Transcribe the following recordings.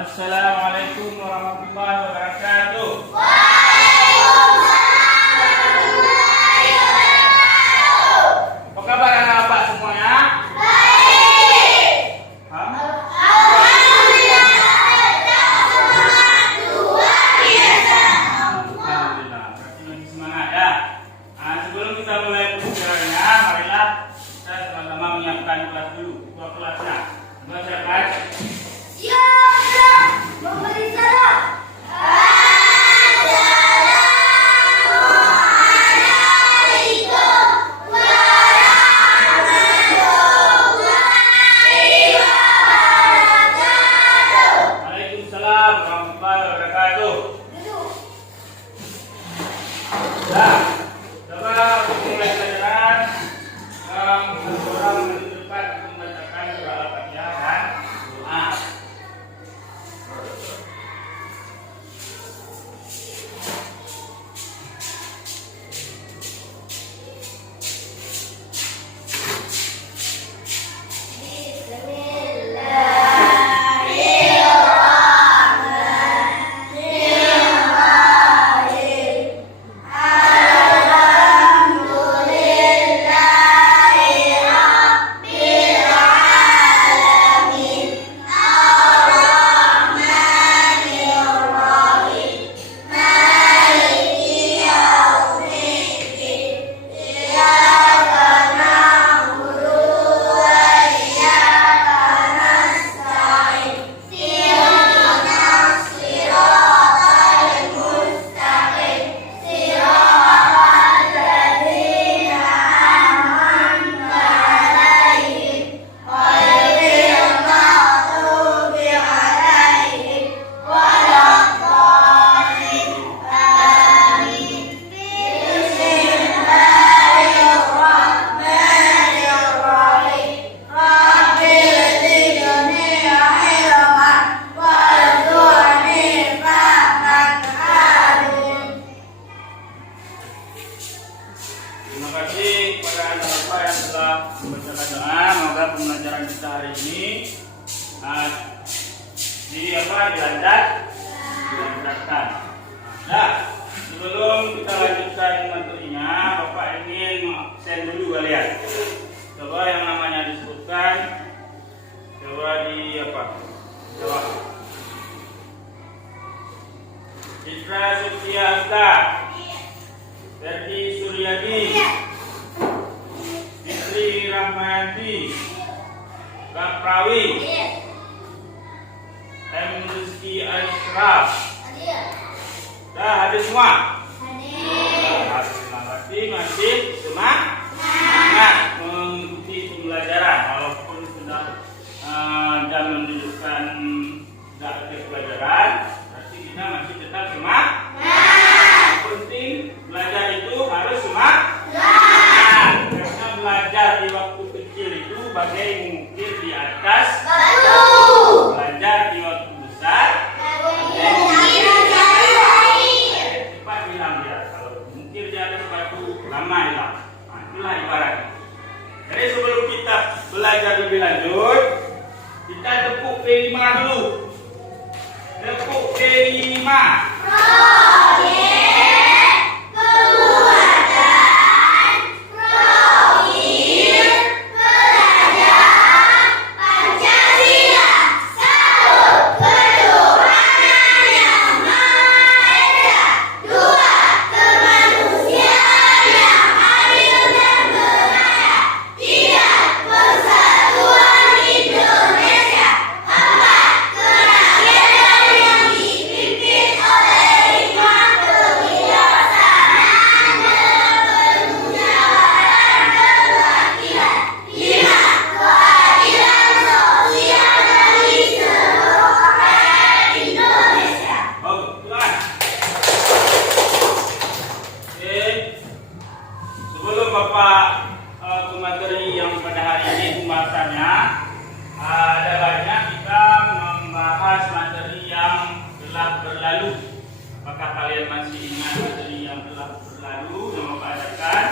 Assalamualaikum warahmatullahi wabarakatuh. Apa kabar anak-anak semuanya? Baik. Alhamdulillah. Berarti masih semangat ya. Nah, sebelum kita mulai pembelajarannya, marilah kita sama-sama menyiapkan kelas dulu. Ketua kelasnya. Silakan. Memberi salam. Waalaikumsalam warahmatullahi wabarakatuh. Nah, coba mulai pelajaran. Orang menunjukkan untuk membacakan surah Al-Fatihah dan doa. Terima kasih kepada anak-anak yang telah membacakan doa. Semoga pembelajaran kita hari ini dilanjutkan. Nah, sebelum kita lanjutkan materinya, Bapak ingin absen dulu kalian. Coba yang namanya disebutkan. Coba jawab. Citra Sufiasta, Ferdi Suryadi, Fitri Rahmanti, Kaprawi, M. Rizky Ashraf. Dah hadir semua? Hadir. Masih semangat mengikuti pembelajaran walaupun sudah jam menunjukkan tidak ada pelajaran, tapi kita masih tetap semangat. Penting belajar itu harus semangat. Karena belajar di waktu kecil itu bagai mengukir di atas batu. Belajar di waktu besar cepat hilang dia. Kalau mengukir di atas batu lama hilang. Itulah ibaratnya. Jadi sebelum kita belajar lebih lanjut, kita tepuk P5 dulu. Tepuk P5. Materi yang pada hari ini pembahasannya ada banyak. Kita membahas materi yang telah berlalu. Apakah kalian masih ingat materi yang telah berlalu yang Bapak ajarkan?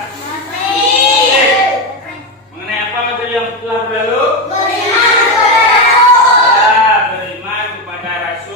Mengenai apa materi yang telah berlalu? Beriman kepada Rasul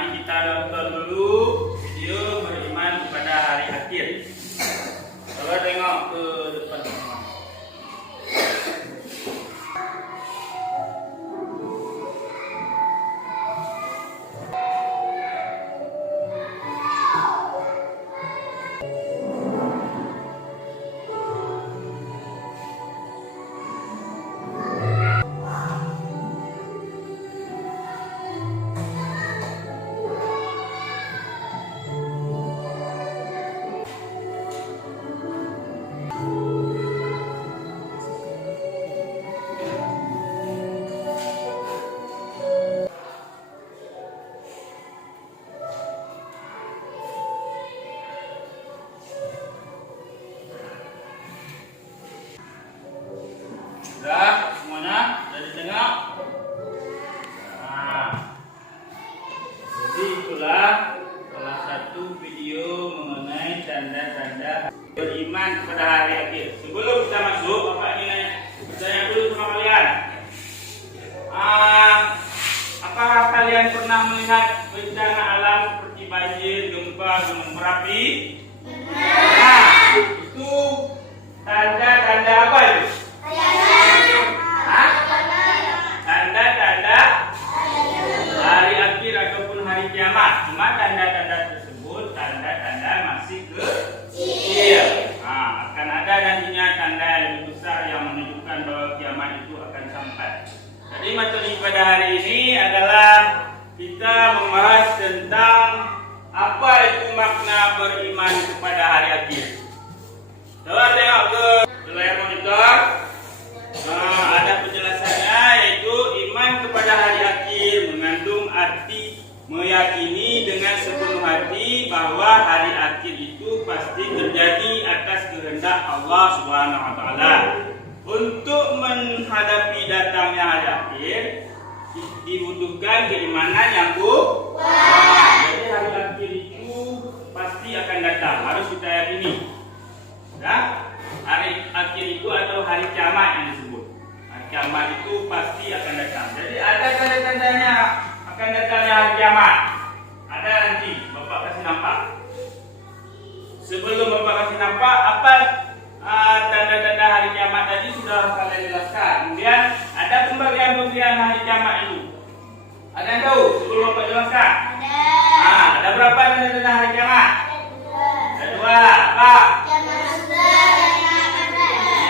mari kita nonton dulu video beriman kepada hari akhir. Coba tengok ke depan. Sudah semuanya sudah ditengok. Nah, jadi itulah salah satu video mengenai tanda-tanda beriman kepada hari akhir. Sebelum kita masuk, Bapak ingin bertanya dulu sama kalian. Apakah kalian pernah melihat bencana alam seperti banjir, gempa, gunung berapi? Nah, itu tanda-tanda apa itu? Tanda-tanda hari akhir ataupun hari kiamat. Cuma tanda-tanda tersebut tanda-tanda masih kecil. Akan ada nantinya tanda yang lebih besar yang menunjukkan bahwa kiamat itu akan sampai. Jadi materi pada hari ini adalah kita membahas tentang apa itu makna beriman kepada hari akhir. Coba tengok ke layar monitor. Ada penjelasannya, yaitu iman kepada hari akhir mengandung arti meyakini dengan sepenuh hati bahwa hari akhir itu pasti terjadi atas kehendak Allah Subhanahu wa taala. Untuk menghadapi datangnya hari akhir dibutuhkan keimanan yang kuat. Jadi hari akhir itu pasti akan datang, harus kita yakini. Ya? Hari akhir itu atau hari kiamat yang disebut. Hari kiamat itu pasti akan datang. Jadi ada tanda-tandanya akan datangnya hari kiamat. Ada nanti Bapak kasih nampak. Sebelum Bapak kasih nampak apa tanda-tanda hari kiamat tadi sudah kalian jelaskan. Kemudian ada pembagian-pembagian hari kiamat itu. Ada yang tahu sebelum Bapak jelaskan? Ada berapa tanda-tanda hari kiamat? Ada dua. Apa?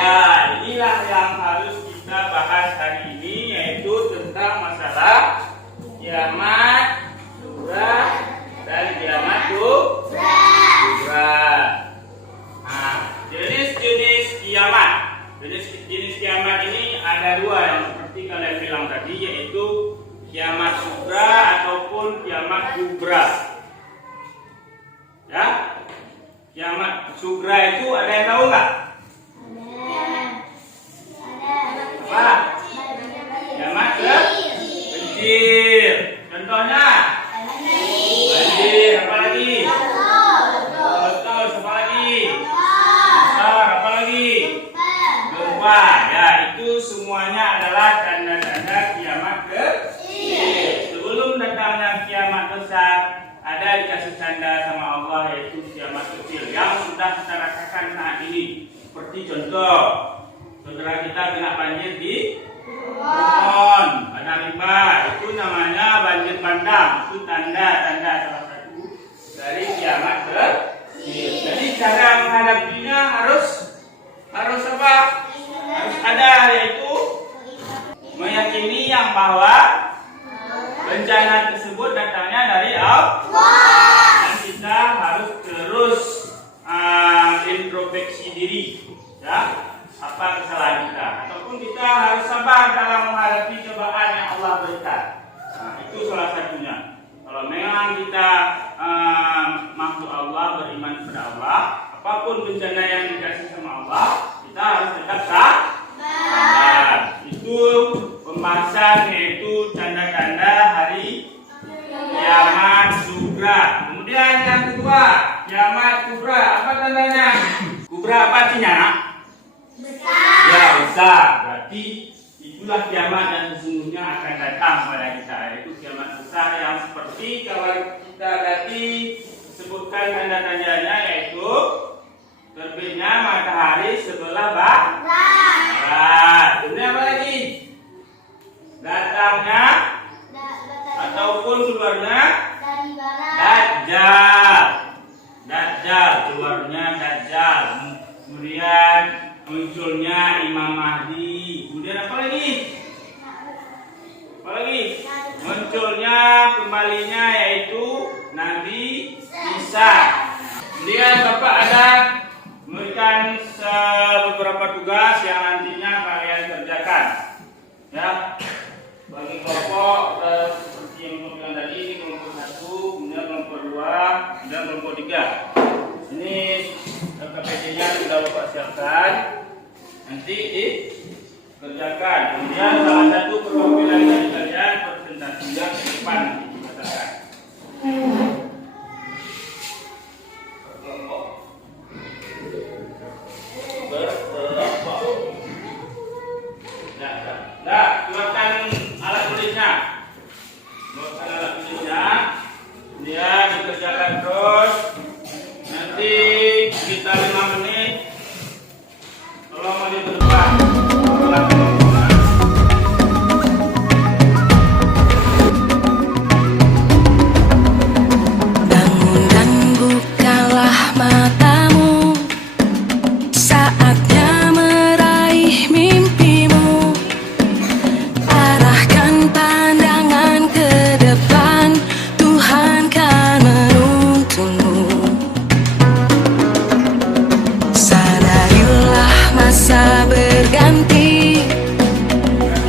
Ya, inilah yang harus kita bahas hari ini, yaitu tentang masalah kiamat sughra dan kiamat kubra. Jenis-jenis kiamat. Jenis kiamat ini ada dua yang seperti kalian bilang tadi, yaitu kiamat sughra ataupun kiamat kubra. Ya, kiamat sughra itu ada yang tahu nggak? Apa? Kiamat kecil. Contohnya? Banjir. Apa lagi? Betul. Apa lagi? Besar. Apa lagi? Gempa. Ya, itu semuanya adalah tanda-tanda kiamat kecil. Sebelum datangnya kiamat besar, ada dikasih tanda sama Allah, yaitu kiamat kecil yang sudah kita rasakan saat ini. Seperti contoh, saudara kita kena banjir di Bumbon, ada limbah, itu namanya banjir bandang. Itu tanda-tanda salah satu dari kiamat kecil. Jadi cara menghadapinya harus apa? Harus ada, yaitu meyakini yang bahwa bencana tersebut datangnya dari Allah, dan kita harus terus introspeksi diri, ya, apa kesalahan kita, ataupun kita harus sabar dalam menghadapi cobaan yang Allah berikan. Itu salah satunya. Kalau memang kita makhluk Allah, beriman kepada Allah, apapun bencana yang dikasih sama Allah, kita harus tetap sabar. Itu pembahasan, yaitu tanda-tanda hari kiamat sughra. Kemudian yang kedua, kiamat kubra. Apa tandanya? Kubra apa artinya? Besar. Ya, besar. Berarti itulah kiamat yang sesungguhnya akan datang pada kita, yaitu kiamat kubra. masa yang seperti kalau kita tadi sebutkan tanda-tandanya, yaitu terbitnya matahari sebelah barat. Kemudian apa lagi? Datangnya ataupun keluarnya dari barat. Dajjal, keluarnya Dajjal. Kemudian munculnya Imam Mahdi. Kemudian apa lagi? Munculnya kembalinya yaitu Nabi Isa. Kemudian Bapak ada memberikan beberapa tugas yang nantinya kalian kerjakan. Ya, bagi kelompok seperti yang kelompok tadi, kelompok 1, kemudian kelompok 2, kemudian kelompok 3. Ini KPD-nya sudah Bapak siapkan. Nanti dikerjakan. Kemudian salah satu perwakilan dari kalian presentasinya ke depan dikatakan. Keluarkan alat tulisnya. Kemudian dikerjakan terus. Nanti kita 5 menit. Tolong maju ke depan. Bangun dan bukalah matamu, saatnya meraih mimpimu. Arahkan pandangan ke depan, Tuhan kan menuntunmu. Sadarilah masa berganti,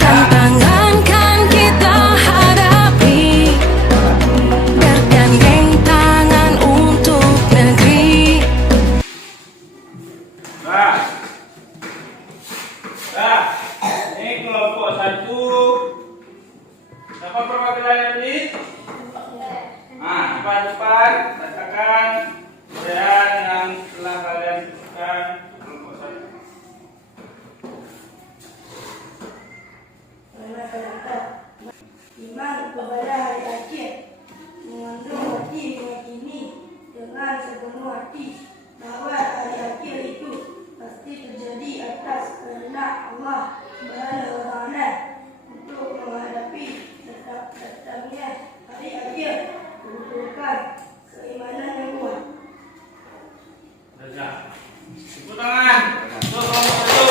tantangan kan kita hadapi, bergandeng tangan untuk negeri. Ini kelompok 1. Siapa perwakilannya tadi? Depan, katakan. Kemudian yang telah kalian sebutkan kelompok 1. Iman kepada hari akhir, mengandung hati meyakini dengan sepenuh hati bahwa hari akhir itu pasti terjadi atas kehendak Allah Subhanahu wa Ta'ala. Untuk menghadapi datangnya hari akhir dibutuhkan keimanan yang kuat. Tepuk tangan untuk kelompok 1.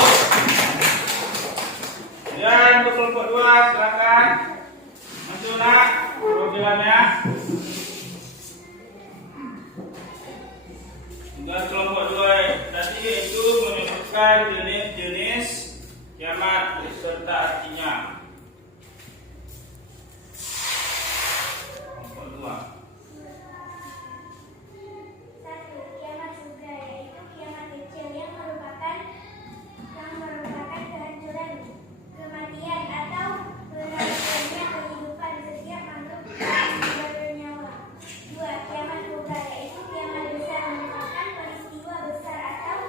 Dan untuk kelompok 2 silakan. Maju nak perwakilannya. Dan kelompok 2 tadi itu menyebutkan jenis-jenis kiamat beserta artinya. Kelompok 2. 1. Kiamat surga, yaitu kiamat kecil yang merupakan kehancuran, kematian atau berakhirnya kehidupan setiap makhluk yang bernyawa. 2. Kiamat kubra, yaitu kiamat besar, merupakan peristiwa besar atau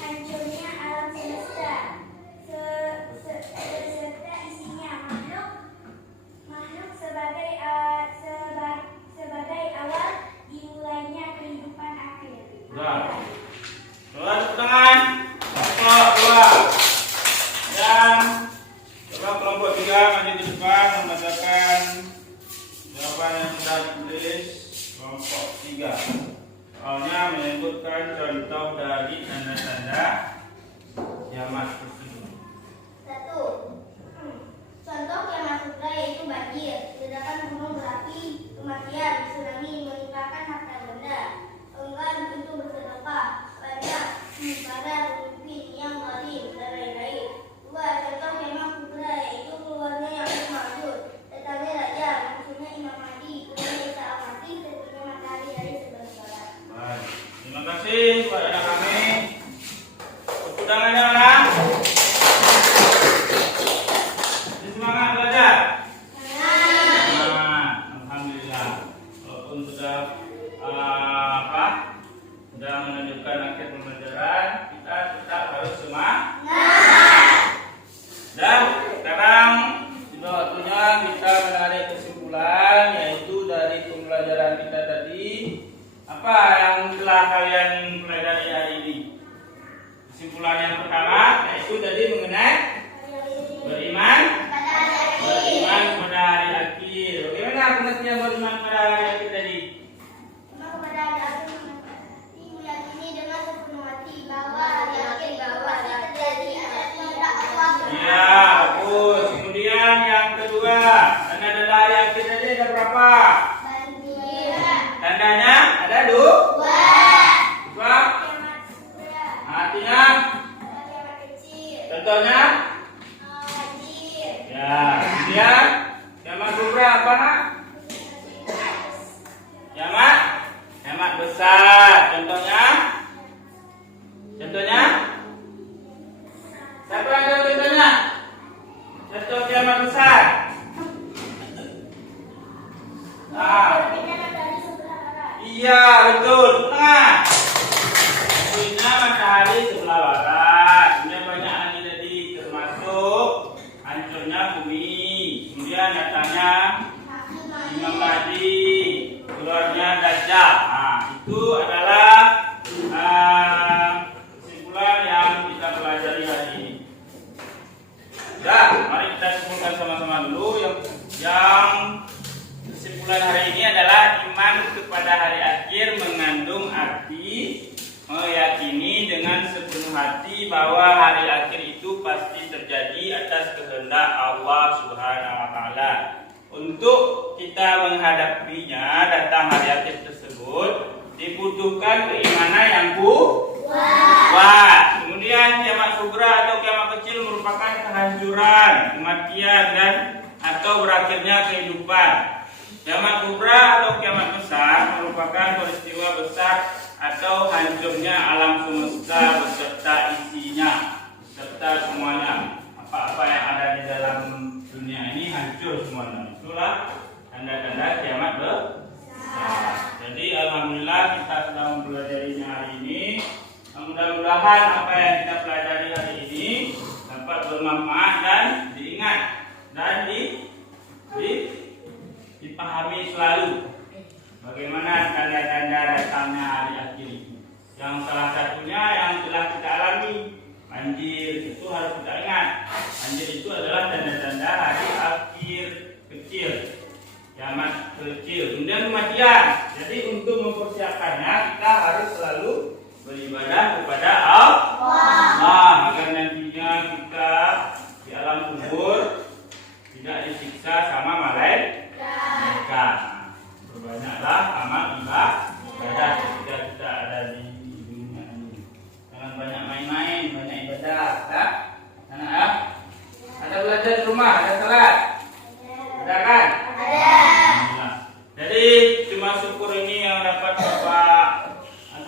hancurnya alam semesta beserta isinya makhluk sebagai awal dimulainya kehidupan akhir. Tepuk tangan. Kelompok 2. Dan coba kelompok 3 maju di depan membacakan jawaban yang sudah ditulis kelompok 3. Soalnya menyebutkan contoh dari tanda-tanda kiamat tersebut. 1. Contoh kiamat surga yaitu banjir, ledakan gunung berapi, kematian, tsunami, menimpakan harta benda, enggan pintu bersedekah, banyak para pemimpin yang zalim, dan lain-lain. 2. Contoh kiamat kubra yaitu keluarnya yang Ma'jud, datangnya raja, maksudnya Imam Mahdi, kemudian Isa al-Mahdi, tentunya matahari dari sebelah barat. Baik. Terima kasih kepada anak kami. Tepuk tangannya mana? Semangat belajar. Alhamdulillah. Walaupun sudah sudah menunjukkan akhir pembelajaran, kita tetap harus semangat. Dan sekarang sudah waktunya kita menarik kesimpulan. kesimpulan yaitu dari pembelajaran kita tadi, apa yang telah kalian pelajari hari ini? Kesimpulan yang pertama yaitu tadi mengenai beriman kepada hari akhir. Bagaimana pengertian beriman pada hari akhir tadi? Iman kepada hari akhir meyakini dengan sepenuh hati bahwa hari akhir pasti terjadi atas kehendak Allah. Ya, bagus. Kemudian yang kedua, tanda-tanda hari akhir tadi ada berapa? Banjir. Tandanya ada dua. Kiamat segera. Artinya, Kiamat kecil. contohnya, Banjir. ya. Kemudian, kiamat kubra apa nak? Kiamat besar. Contohnya, siapa yang tahu contohnya? Contoh kiamat besar. Terbitnya matahari sebelah barat. Iya, betul. Tengah. Terbitnya matahari sebelah barat. Kemudian banyak lagi tadi, termasuk hancurnya bumi. Kemudian datangnya Imam Mahdi, keluarnya Dajjal. Nah, itu adalah kesimpulan yang kita pelajari hari ini. Ya, mari kita simpulkan sama-sama dulu. Yang kesimpulan hari ini adalah iman kepada hari akhir mengandung arti meyakini dengan sepenuh hati bahwa hari akhir itu pasti terjadi atas kehendak Allah Subhanahu wa taala. Untuk kita menghadapinya datang hari akhir tersebut dibutuhkan keimanan yang kuat. Kemudian kiamat kubra atau kiamat kecil merupakan kehancuran, kematian dan atau berakhirnya kehidupan. Kiamat kubra atau kiamat besar merupakan peristiwa besar atau hancurnya alam semesta beserta isinya, beserta semuanya. Apa-apa yang ada di dalam dunia ini hancur semuanya. Itulah tanda-tanda kiamat besar. Jadi alhamdulillah kita sudah mempelajarinya hari ini. Mudah-mudahan apa yang kita pelajari hari ini dapat bermanfaat dan diingat dan dipahami selalu. Bagaimana tanda-tanda datangnya hari akhir itu? Yang salah satunya yang telah kita alami, banjir, itu harus kita ingat. Banjir itu adalah tanda-tanda hari akhir kecil, kiamat kecil. Kemudian kematian. Jadi untuk mempersiapkannya kita harus selalu beribadah kepada Allah agar nantinya kita di alam kubur tidak disiksa sama malaikat. Berbanyaklah amal ibadah ketika kita ada di dunia ini. Jangan banyak main-main, banyak ibadah. Tak? Anak-anak, ada belajar di rumah, ada salat. Ada kan? Ada. Jadi cuma syukur ini yang dapat Bapak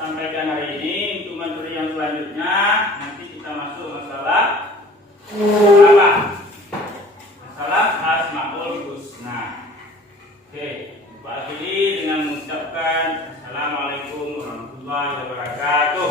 sampaikan hari ini. Untuk materi yang selanjutnya nanti kita masuk masalah apa? Masalah Asmaul Husna. Oke, Pak akhiri dengan mengucapkan Assalamualaikum warahmatullahi wabarakatuh.